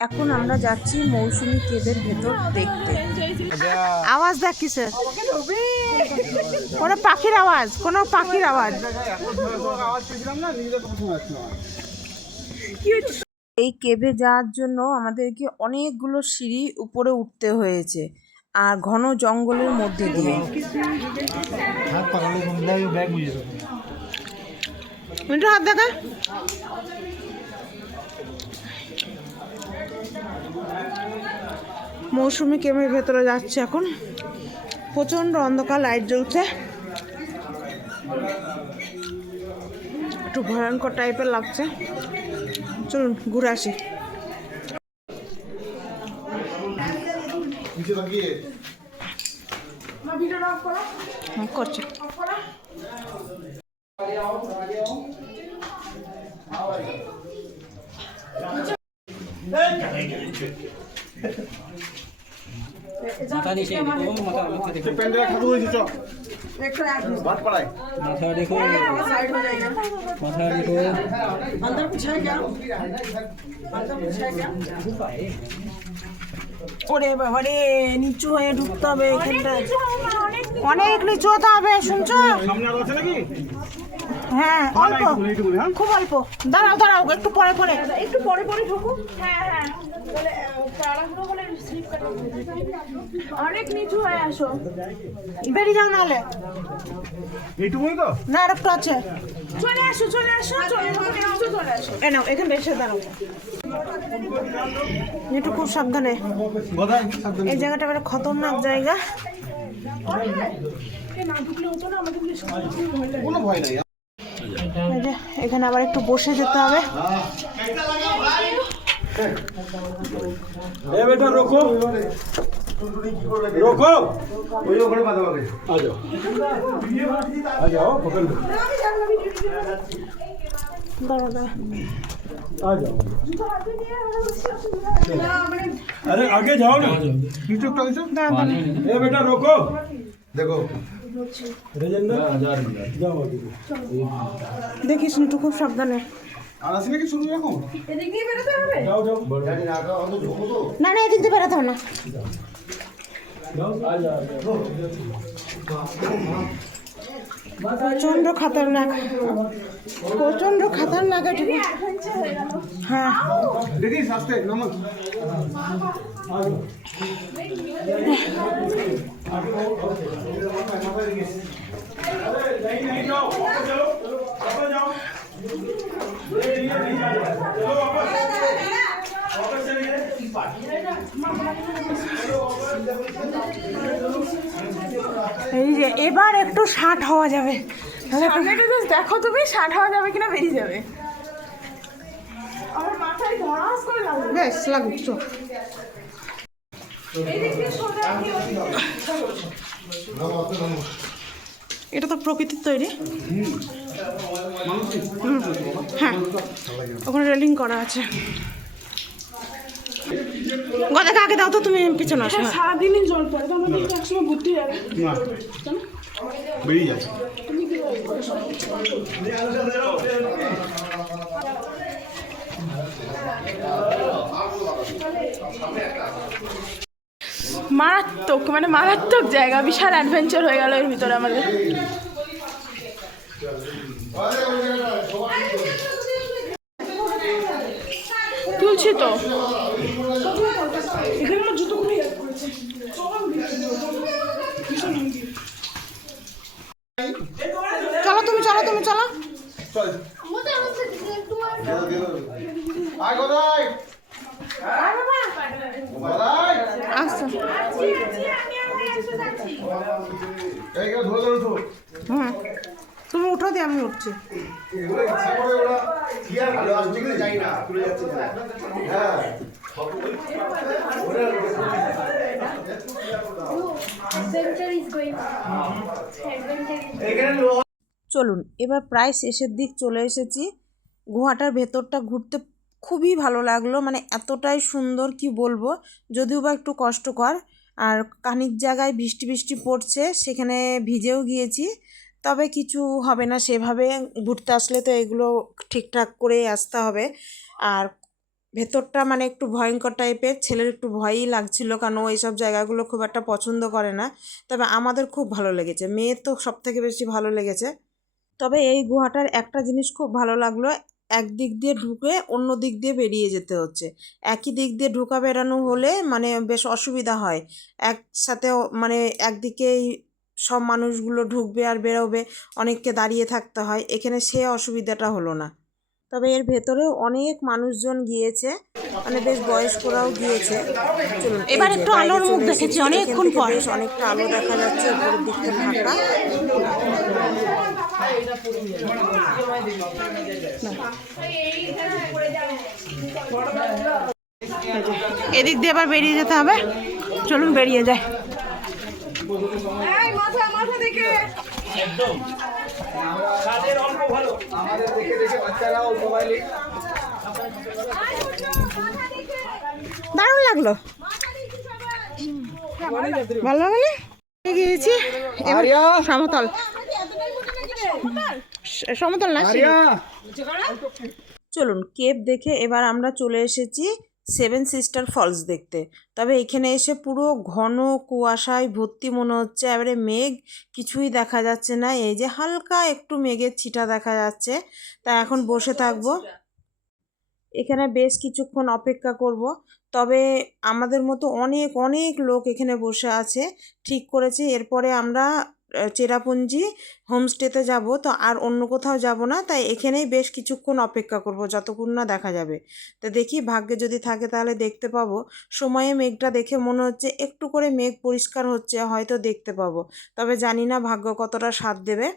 এখন আমরা যাচ্ছি মৌসুমী কেভের ভেতর দেখতে। আওয়াজ দেখ কিসের? কোনো পাখির আওয়াজ, কোনো পাখির আওয়াজ। এই কেভে যাওয়ার জন্য আমাদেরকে অনেকগুলো সিঁড়ি উপরে উঠতে হয়েছে, আর ঘন জঙ্গলের মধ্যে দিয়ে। হাত দেখা। মৌসুমী কেভের ভেতরে যাচ্ছে এখন। প্রচণ্ড অন্ধকার, লাইট জ্বলছে, একটু ভয়ঙ্কর টাইপের লাগছে। চলুন ঘুরে আসি। করছে মাথা নিচে মাথা দেখো, মাথা দেখো। ওরে বাবা রে, নিচু হয়ে ঢুকতে হবে এখানটা, অনেক নিচু হতে হবে। শুনছো? হ্যাঁ, অল্প, খুব অল্প। দাঁড়াও দাঁড়াও, একটু পরে পরে, একটু পরে পরে ঢুকো। হ্যাঁ হ্যাঁ, অনেক নিচু হয়ে আসো, বেরিয়ে যাও নাহলে। এইটুকুই তো না, আর একটু আছে। চলে আসো চলে আসো, চলে আসো। এ নাও, এখানে এসে দাঁড়াও। একটু খুব সাবধানে, এই জায়গাটা একটা খতরনাক জায়গা। এখানে আবার একটু বসে যেতে হবে। बेटा रोको रोको, आ जाओ पकड़ लो, आ जाओ। अरे आगे जाओ ना, ए बेटा रोको, देखो राजेंद्र जाओ आगे। দেখিস একটু খুব সাবধানে। जाओ जाओ, না না, এদিক দিয়ে বেরোতে হবে না। आ जाओ। প্রচন্ড খতরনাক, প্রচন্ড খতরনাক। হ্যাঁ, देखिए आस्ते नमक, आ जाओ। नहीं नहीं जाओ, चलो वापस जाओ, नहीं जाओ, चलो वापस वापस चलिए। এই যে এবার একটু 60 হওয়া যাবে। দেখো তুমি 60 হওয়া যাবে কিনা, বেরিয়ে যাবে। আমার মাথায় ধরাস করে লাগবে, বেশ লাগুক। চল, এটা তো প্রকৃতির তৈরি। হ্যাঁ, ওখানে রেলিং করা আছে। গদাকে আগে দাও তো, তুমি পিছনে আসো। সারাদিনই জল পড়ে, তো আমাদের একসময় বুদ্ধি যাবে। বেরিয়ে যাচ্ছে। মারাত্মক, মানে মারাত্মক জায়গা, বিশাল অ্যাডভেঞ্চার হয়ে গেল এর ভিতরে আমাদের। তুলছি তো, চলো তুমি, চলো তুমি, চলো। আচ্ছা, হুম, তুমি উঠো দিয়ে আমি উঠছি। চলুন, এবার প্রায় শেষের দিক চলে এসেছি। গুহাটার ভেতরটা ঘুরতে খুবই ভালো লাগলো, মানে এতটাই সুন্দর কি বলবো, যদিও বা একটু কষ্টকর। আর খানিক জায়গায় বৃষ্টি বৃষ্টি পড়ছে, সেখানে ভিজেও গিয়েছি। তবে কিছু হবে না, সেভাবে ঘুরতে আসলে তো এগুলো ঠিকঠাক করে আসতে হবে। আর ভেতরটা মানে একটু ভয়ঙ্কর টাইপের, ছেলের একটু ভয়ই লাগছিল কারণ ও এইসব জায়গাগুলো খুব একটা পছন্দ করে না। তবে আমাদের খুব ভালো লেগেছে, মেয়ের তো সব থেকে বেশি ভালো লেগেছে। তবে এই গুহাটার একটা জিনিস খুব ভালো লাগলো, এক দিক দিয়ে ঢুকে অন্য দিক দিয়ে বেরিয়ে যেতে হচ্ছে। একই দিক দিয়ে ঢোকা বেরানো হলে মানে বেশ অসুবিধা হয়, একসাথে মানে একদিকেই সব মানুষগুলো ঢুকবে আর বেরোবে, অনেককে দাঁড়িয়ে থাকতে হয়, এখানে সে অসুবিধাটা হলো না। তবে এর ভেতরেও অনেক মানুষজন গিয়েছে, মানে বেশ বয়স্করাও গিয়েছে। চলুন এবার একটু আলোর মুখ দেখেছি অনেকক্ষণ পর। বেশ অনেকটা আলো দেখা যাচ্ছে, উপরের দিকটা ঢাকা। এদিক দিয়ে আবার বেরিয়ে যেতে হবে, চলুন বেরিয়ে যায়। দারুণ লাগলো, ভালো লাগলো। গিয়েছি এবার সমতল, সমতল না চলুন কেপ দেখে এবার আমরা চলে এসেছি সেভেন সিস্টার ফলস দেখতে। তবে এখানে এসে পুরো ঘন কুয়াশায় ভর্তি মনে হচ্ছে, এবারে মেঘ কিছুই দেখা যাচ্ছে না, এই যে হালকা একটু মেঘের ছিটা দেখা যাচ্ছে। তা এখন বসে থাকবো এখানে, বেশ কিছুক্ষণ অপেক্ষা করব। তবে আমাদের মতো অনেক অনেক লোক এখানে বসে আছে, ঠিক করেছে এরপরে আমরা চেরাপুঞ্জি হোমস্টেতে যাব, তো আর অন্য কোথাও যাব না, তাই এখানেই বেশ কিছুক্ষণ অপেক্ষা করব যতক্ষণ না দেখা যাবে। তো দেখি ভাগ্যে যদি থাকে তাহলে দেখতে পাবো। সময়ে মেঘটা দেখে মনে হচ্ছে একটু করে মেঘ পরিষ্কার হচ্ছে, হয়তো দেখতে পাবো। তবে জানি না ভাগ্য কতটা সাথ দেবে,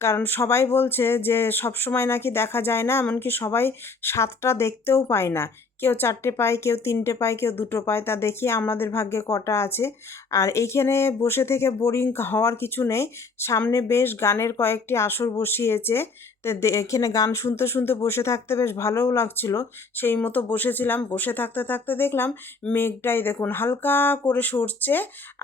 কারণ সবাই বলছে যে সব সময় নাকি দেখা যায় না, এমনকি সবাই 7টা দেখতেও পায় না, কেউ 4টে পায়, কেউ 3টে পায়, কেউ 2টো পায়। তা দেখি আমাদের ভাগ্যে কটা আছে। আর এইখানে বসে থেকে বোরিং হওয়ার কিছু নেই, সামনে বেশ গানের কয়েকটি আসর বসিয়েছে, তো এখানে গান শুনতে শুনতে বসে থাকতে বেশ ভালোও লাগছিল, সেই মতো বসেছিলাম। বসে থাকতে থাকতে দেখলাম মেঘটাই দেখুন হালকা করে সরছে,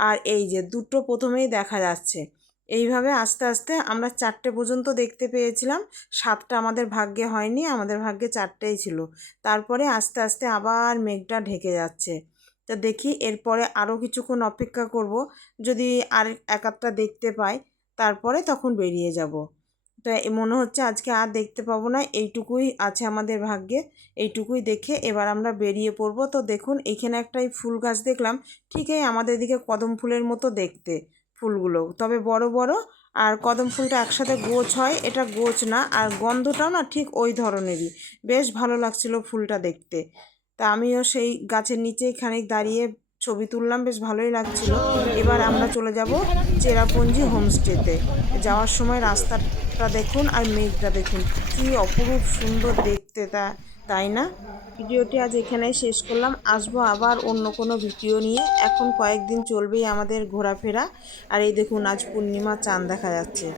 আর এই যে দুটো প্রথমেই দেখা যাচ্ছে। এইভাবে আস্তে আস্তে আমরা 4টে পর্যন্ত দেখতে পেয়েছিলাম, 7টা আমাদের ভাগ্যে হয়নি, আমাদের ভাগ্যে 4টেই ছিল। তারপরে আস্তে আস্তে আবার মেঘটা ঢেকে যাচ্ছে। তো দেখি এরপরে আরও কিছুক্ষণ অপেক্ষা করব, যদি আর এক আধটা দেখতে পাই তারপরে তখন বেরিয়ে যাব। তো মনে হচ্ছে আজকে আর দেখতে পাবো না, এইটুকুই আছে আমাদের ভাগ্যে, এইটুকুই দেখে এবার আমরা বেরিয়ে পড়ব। তো দেখুন এখানে একটা ফুল গাছ দেখলাম, ঠিকই আমাদের দিকে কদম ফুলের মতো দেখতে ফুলগুলো, তবে বড় বড়, আর কদম ফুলটা একসাথে গোছ হয়, এটা গোছ না, আর গন্ধটাও না ঠিক ওই ধরনেরই, বেশ ভালো লাগছিল ফুলটা দেখতে। তা আমিও সেই গাছের নিচেই খানিক দাঁড়িয়ে ছবি তুললাম, বেশ ভালোই লাগছিল। এবার আমরা চলে যাব চেরাপুঞ্জি হোমস্টেতে। যাওয়ার সময় রাস্তাটা দেখুন আর মেঘটা দেখুন, কি অপরূপ সুন্দর দেখতে, তাই না? ভিডিওটি আজ এখানেই শেষ করলাম, আসবো আবার অন্য কোনো ভিডিও নিয়ে। এখন কয়েকদিন চলবেই আমাদের ঘোরাফেরা। আর এই দেখুন আজ পূর্ণিমা চাঁদ দেখা যাচ্ছে।